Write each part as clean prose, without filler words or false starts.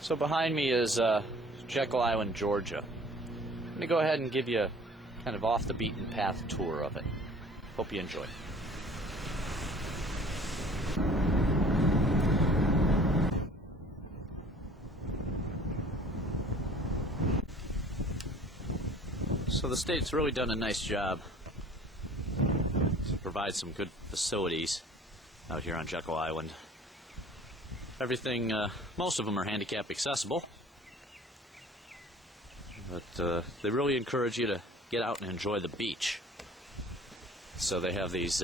So behind me is Jekyll Island, Georgia. I'm going to go ahead and give you a kind of off the beaten path tour of it. Hope you enjoy. So the state's really done a nice job to provide some good facilities out here on Jekyll Island. Everything, most of them are handicap accessible, but they really encourage you to get out and enjoy the beach. So they have these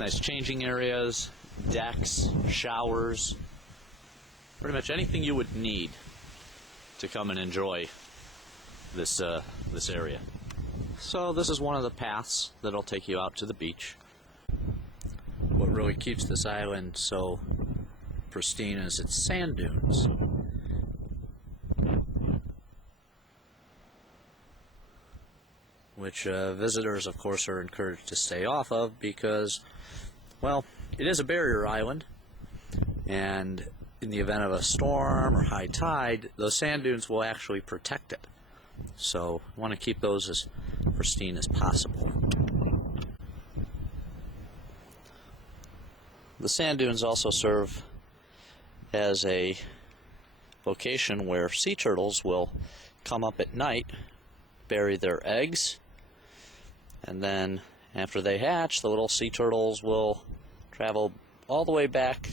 nice changing areas, decks, showers, pretty much anything you would need to come and enjoy this area. So this is one of the paths that'll take you out to the beach. What really keeps this island so pristine is its sand dunes. Which visitors, of course, are encouraged to stay off of because, well, it is a barrier island, and in the event of a storm or high tide, those sand dunes will actually protect it. So you want to keep those as pristine as possible. The sand dunes also serve as a location where sea turtles will come up at night, bury their eggs, and then after they hatch, the little sea turtles will travel all the way back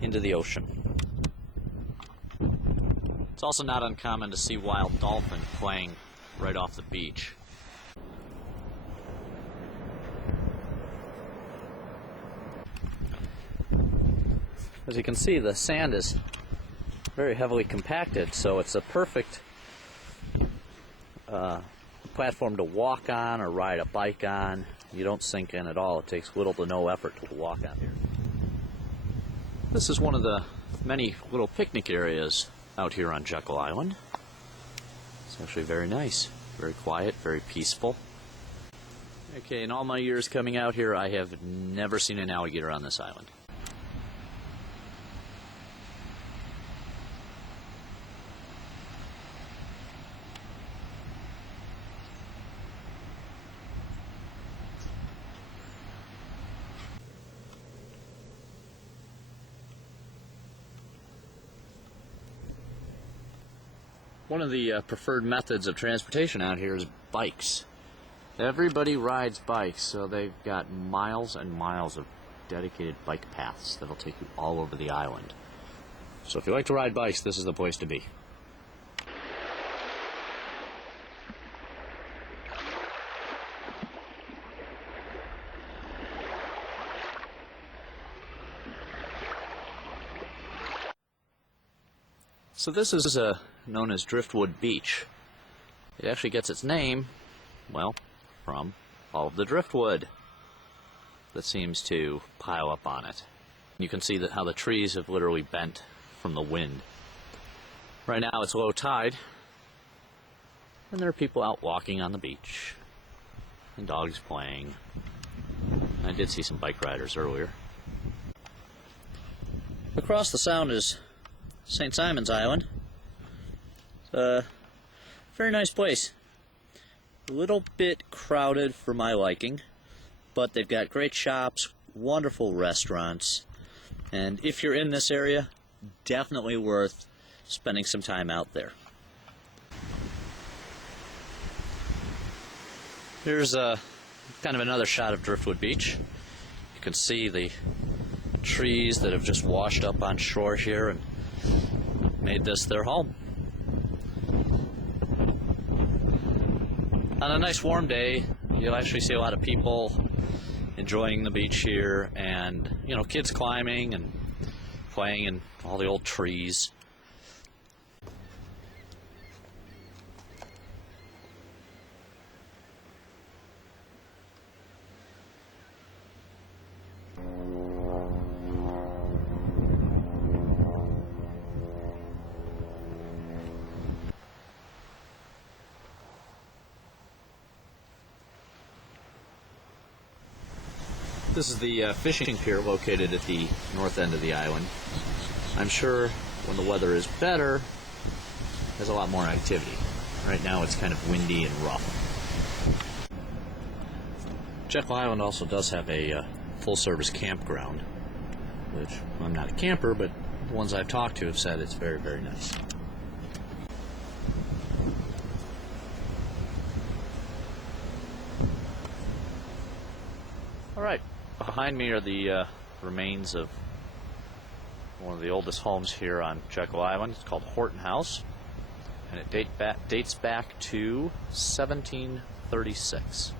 into the ocean. It's also not uncommon to see wild dolphin playing right off the beach. As you can see, the sand is very heavily compacted, so it's a perfect platform to walk on or ride a bike on. You don't sink in at all. It takes little to no effort to walk on here. This is one of the many little picnic areas out here on Jekyll Island. It's actually very nice, very quiet, very peaceful. Okay, in all my years coming out here, I have never seen an alligator on this island. One of the preferred methods of transportation out here is bikes. Everybody rides bikes, so they've got miles and miles of dedicated bike paths that'll take you all over the island. So if you like to ride bikes, this is the place to be. So this is known as Driftwood Beach. It actually gets its name, well, from all of the driftwood that seems to pile up on it. You can see that how the trees have literally bent from the wind. Right now it's low tide, and there are people out walking on the beach, and dogs playing. I did see some bike riders earlier. Across the sound is St. Simon's Island. It's a very nice place. A little bit crowded for my liking, but they've got great shops, wonderful restaurants, and if you're in this area, definitely worth spending some time out there. Here's kind of another shot of Driftwood Beach. You can see the trees that have just washed up on shore here and made this their home. On a nice warm day, you'll actually see a lot of people enjoying the beach here, and kids climbing and playing in all the old trees. This is the fishing pier located at the north end of the island. I'm sure when the weather is better, there's a lot more activity. Right now it's kind of windy and rough. Jekyll Island also does have a full-service campground, which I'm not a camper, but the ones I've talked to have said it's very, very nice. All right, behind me are the remains of one of the oldest homes here on Jekyll Island. It's called Horton House, and it dates back to 1736.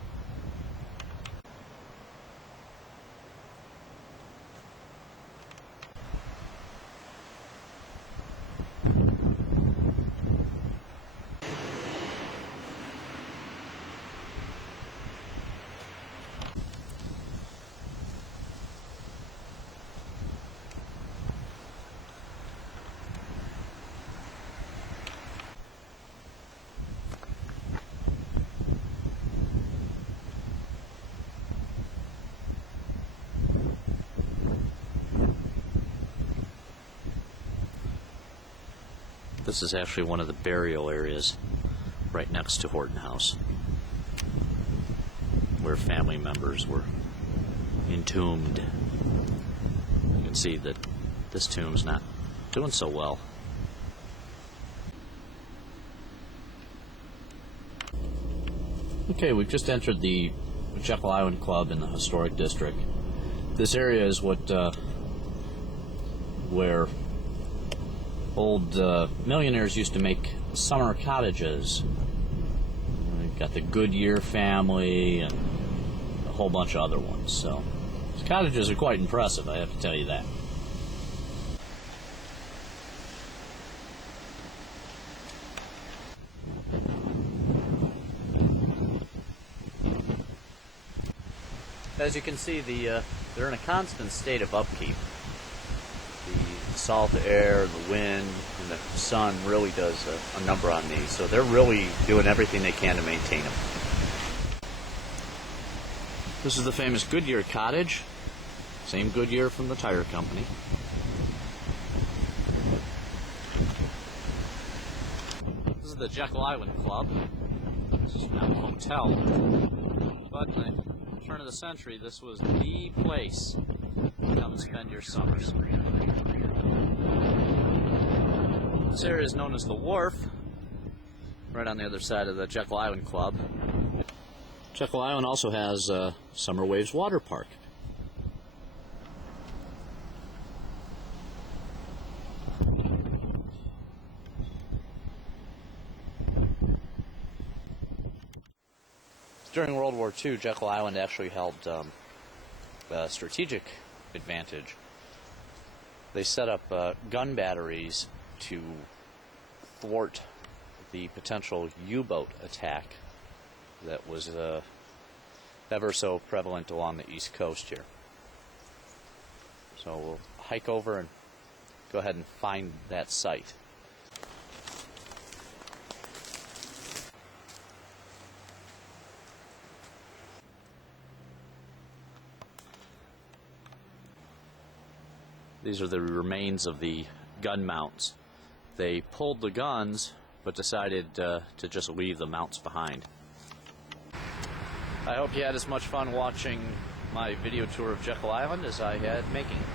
This is actually one of the burial areas right next to Horton House, where family members were entombed. You can see that this tomb's not doing so well. Okay, we've just entered the Jekyll Island Club in the Historic District. This area is where old millionaires used to make summer cottages. We've got the Goodyear family and a whole bunch of other ones. So these cottages are quite impressive, I have to tell you that. As you can see, they're in a constant state of upkeep. The salt air, the wind, and the sun really does a number on these. So they're really doing everything they can to maintain them. This is the famous Goodyear cottage. Same Goodyear from the tire company. This is the Jekyll Island Club. This is now a hotel. But in the turn of the century, this was the place to come and spend your summers. This area is known as the Wharf, right on the other side of the Jekyll Island Club. Jekyll Island also has Summer Waves Water Park. During World War II, Jekyll Island actually held a strategic advantage. They set up gun batteries to thwart the potential U-boat attack that was ever so prevalent along the east coast here. So we'll hike over and go ahead and find that site. These are the remains of the gun mounts. They pulled the guns, but decided to just leave the mounts behind. I hope you had as much fun watching my video tour of Jekyll Island as I had making it.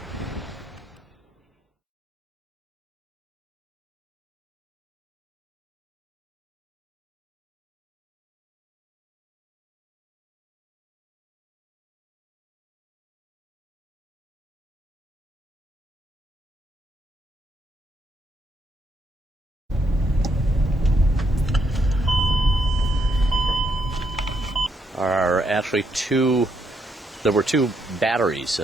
Are actually there were two batteries